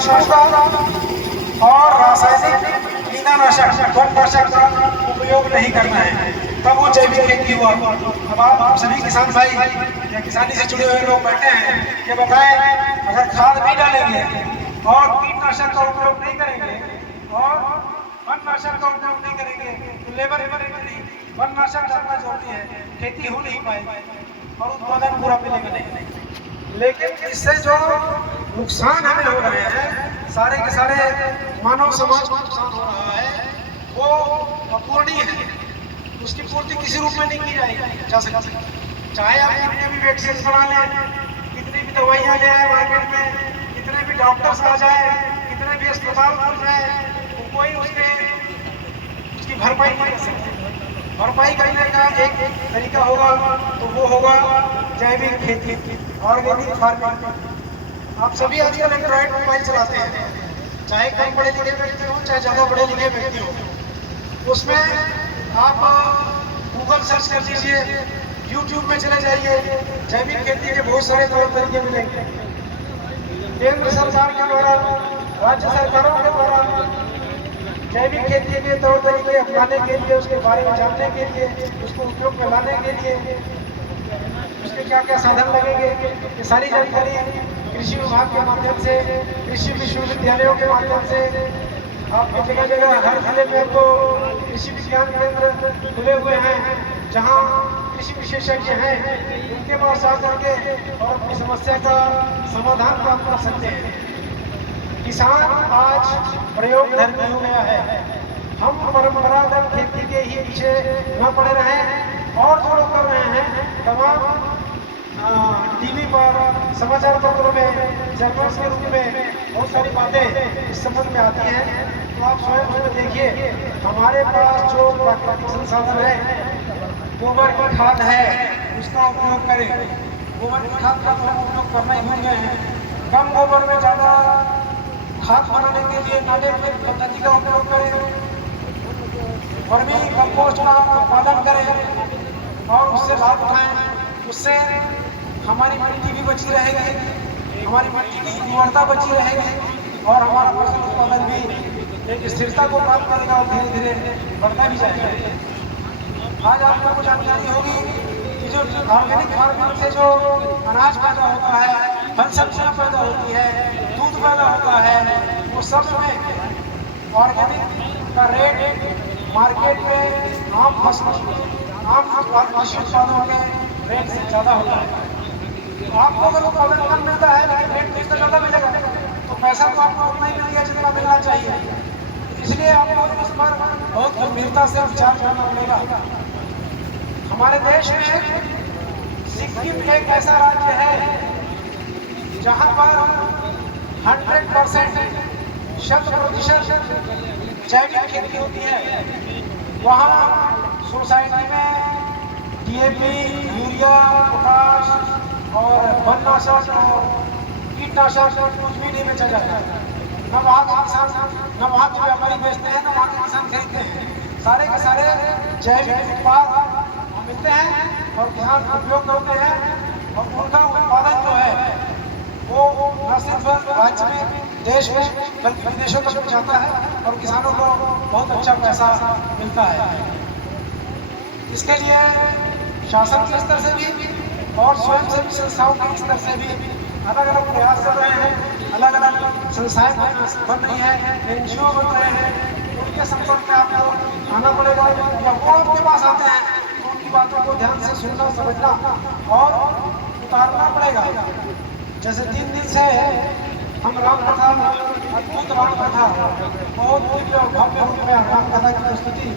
और रासायनिक कीटनाशक का उपयोग नहीं करना है, तब वो जैविक खेती हुआ। अब आप सभी किसान भाई या किसानी से जुड़े हुए लोग बैठे हैं, ये बताएं, अगर खाद नहीं डालेंगे और कीटनाशक का उपयोग नहीं करेंगे और वननाशक का उपयोग नहीं करेंगे तो लेबर नहीं, वननाशक डालना जरूरी है, खेती हो नहीं पाएगी और उत्पादन पूरा मिलेगा नहीं। लेकिन इससे जो नुकसान हमें हो रहे हैं, सारे के सारे मानव समाज को नुकसान हो रहा है, वो अपूर्णीय है। उसकी पूर्ति किसी रूप में नहीं की जाएगी जा सकती। चाहे आप कितने भी वैक्सीन बना लें, कितनी भी दवाइयाँ ले आए मार्केट में, कितने भी डॉक्टर्स आ जाए, कितने भी अस्पताल खुल जाए, तो कोई उसकी भरपाई नहीं कर सकते। भरपाई करने का एक तरीका होगा तो वो होगा जैविक खेती, ऑर्गेनिक फार्मिंग। आप सभी आजकल एंड्रॉइड मोबाइल चलाते हैं, चाहे कम पढ़े लिखे व्यक्ति हो चाहे ज़्यादा पढ़े लिखे व्यक्ति हो। उसमें आप गूगल सर्च कर लीजिए, यूट्यूब में चले जाइए, जैविक खेती के बहुत सारे तौर तरीके मिलेंगे। केंद्र सरकार के द्वारा, राज्य सरकारों के द्वारा जैविक खेती के तौर तरीके अपनाने के लिए, उसके बारे में जानने के लिए, उसको उपयोग में लाने के लिए उसके क्या क्या साधन लगेंगे, ये सारी जानकारी कृषि विभाग के माध्यम से, कृषि विश्वविद्यालयों के माध्यम से आपकी जगह जगह हर जिले में आपको कृषि विज्ञान केंद्र खुले हुए हैं, जहां कृषि विशेषज्ञ हैं, उनके पास आकर के और अपनी समस्या का समाधान प्राप्त कर सकते हैं। किसान आज प्रयोग धर्मी हो गया है। हम परंपरागत खेती के ही पीछे न पड़े रहें और जो लोग कर रहे हैं, तमाम टीवी पर, समाचार पत्रों में, जर्नल्स के रूप में बहुत सारी बातें इस संबंध में आती हैं, तो आप स्वयं उसमें देखिए। हमारे पास जो प्राकृतिक संसाधन है, गोबर की खाद है, उसका उपयोग करें। गोबर की खाद का तो उपयोग करना ही भूल गए हैं। कम गोबर में ज़्यादा खाद बनाने के लिए नाले की पद्धति का उपयोग करें, वर्मी कंपोस्ट का उत्पादन करें और उससे लाभ उठाएं। उससे हमारी मिट्टी भी बची रहेगी, हमारी मिट्टी की गुणवत्ता बची रहेगी और हमारा फसल उत्पादन भी एक स्थिरता को प्राप्त करेगा और धीरे धीरे बढ़ता भी जाएगा। आज आपको कुछ जानकारी होगी कि जो ऑर्गेनिक फार्मिंग से जो अनाज पैदा होता है, फल सब्जियाँ पैदा होती है, दूध पैदा होता है, वो सब में ऑर्गेनिक का रेट मार्केट में आम कृषि उत्पादों के रेट से ज़्यादा होता है। तो आपको अगर उत्पादन कम मिलता है लेकिन रेट उसका ज़्यादा मिलेगा, तो पैसा तो आपको उतना ही मिलेगा जितना मिलना चाहिए। इसलिए आपको इस पर बहुत गंभीरता से विचार करना पड़ेगा। हमारे देश में सिक्किम एक ऐसा राज्य है जहाँ पर 100% 100% जैविक खेती होती है। वहाँ सोसाइटी में DAP, यूरिया, पोटाश और वननाशक और कीटनाशक कुछ भी नहीं बेचा जाता है। न वहाँ के किसान, न वहाँ के व्यापारी बेचते हैं, न वहाँ के किसान खरीदते हैं। सारे के सारे जैविक उत्पाद मिलते हैं और किसान उपयोग करते हैं और उनका उत्पादन जो है वो न सिर्फ राज्य में, देश में, बल्कि विदेशों तक जाता है और किसानों को बहुत अच्छा पैसा मिलता है। इसके लिए शासन के स्तर से भी और स्वयंसेवी संस्थाओं के स्तर से भी अलग अलग प्रयास कर रहे हैं, अलग अलग संस्थाएं बन रही हैं, NGO बन रहे हैं। उनके संपर्क में आपको आना पड़ेगा या वो आपके पास आते हैं तो उनकी बातों को ध्यान से सुनना, समझना और उतारना पड़ेगा। जैसे 3 दिन से हम रामकथा, अद्भुत रामकथा, बहुत दिव्य और भव्य रूप में रामकथा की प्रस्तुति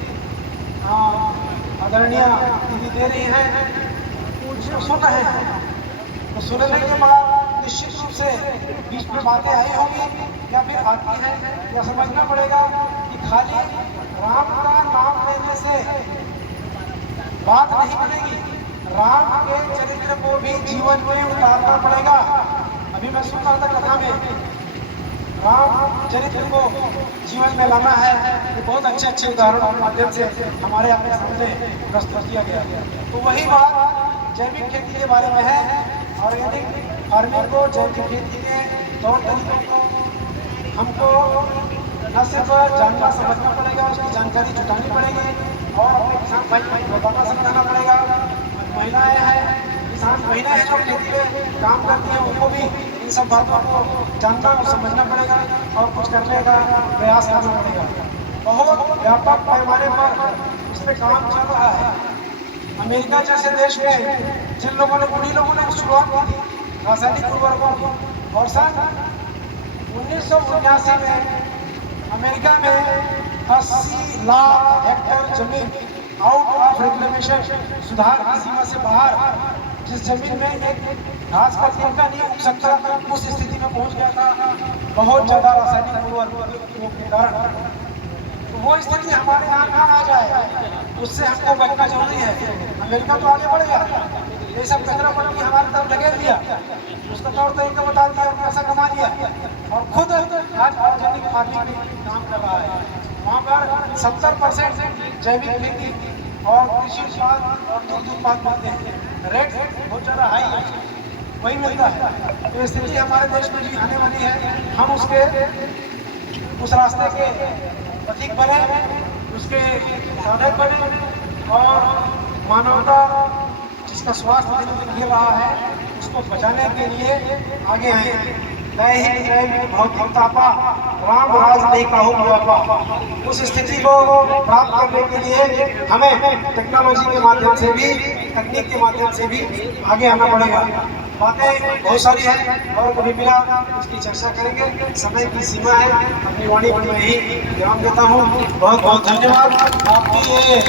आदरणीय दीदी दे रही हैं, उसको सुन रहे हैं। तो सुनने के बाद निश्चित रूप से बीच में बातें आई होंगी या फिर आती हैं, या समझना पड़ेगा कि खाली राम का नाम लेने से बात नहीं बनेगी, राम के चरित्र को भी जीवन में उतारना पड़ेगा। अभी मैं सुन रहा था कथा में, राम चरित्र को जीवन में लाना है। ये बहुत अच्छे अच्छे उदाहरणों के माध्यम से हमारे अपने सामने प्रस्तुत किया गया। तो वही बात जैविक खेती के बारे में है। ऑर्गेनिक फार्मिंग को, जैविक खेती के तौर तरीकों को हमको न सिर्फ जानना समझना पड़ेगा, उसकी जानकारी जुटानी पड़ेगी और अपने किसान भाई को बताना समझाना पड़ेगा। महिलाएं हैं, किसान महिलाएं हैं जो खेती में काम करती हैं, उनको भी इन सब बातों को जानना और समझना पड़ेगा और कुछ करने का प्रयास करना पड़ेगा। बहुत व्यापक पैमाने पर इस पर काम चल रहा है। अमेरिका जैसे देश में जिन लोगों ने, उन्हीं लोगों ने शुरुआत की थी रासायनिक उर्वरकों की, और सन 1979 में अमेरिका में 80 लाख हेक्टेयर जमीन आउट ऑफ रेगुलेशन, सुधार की सीमा से बाहर, जिस जमीन में एक घास का तिनका नहीं उग सकता, उस स्थिति में पहुंच गया था बहुत ज्यादा रासायनिक उर्वरकों के कारण। तो वो स्थिति हमारे यहाँ ना आ जाए, उससे हमको बचना जरूरी है। अमेरिका तो आगे बढ़ गया, ये सब कचरा पट्टी हमारे तरफ लगे दिया, उसका तौर तरीका बता दिया और पैसा कमा लिया, और खुद आज ऑर्गेनिक फार्मिंग काम कर रहा है। वहाँ पर 70% जैविक खेती और कृषि उत्पाद और दूध उत्पाद मिलते हैं। रेट बहुत ज़्यादा हाई है, वही मिलता है। तो स्थिति हमारे देश में भी आने वाली है, हम उस रास्ते के पथिक बने, उसके साधक बने और मानवता जिसका स्वास्थ्य दिन दिन गिर रहा है उसको बचाने के लिए आगे आए। जय हिंद, जय हिंद, बहुत तापा, राम राज नहीं काहू बुढ़ापा। उस स्थिति को प्राप्त करने के लिए हमें टेक्नोलॉजी के माध्यम से भी, तकनीक के माध्यम से भी आगे आना पड़ेगा। बातें बहुत सारी हैं और कभी मिला उसकी चर्चा करेंगे, समय की सीमा है। अपनी वाणी पर मैं ही विराम देता हूँ। बहुत बहुत धन्यवाद आपकी ये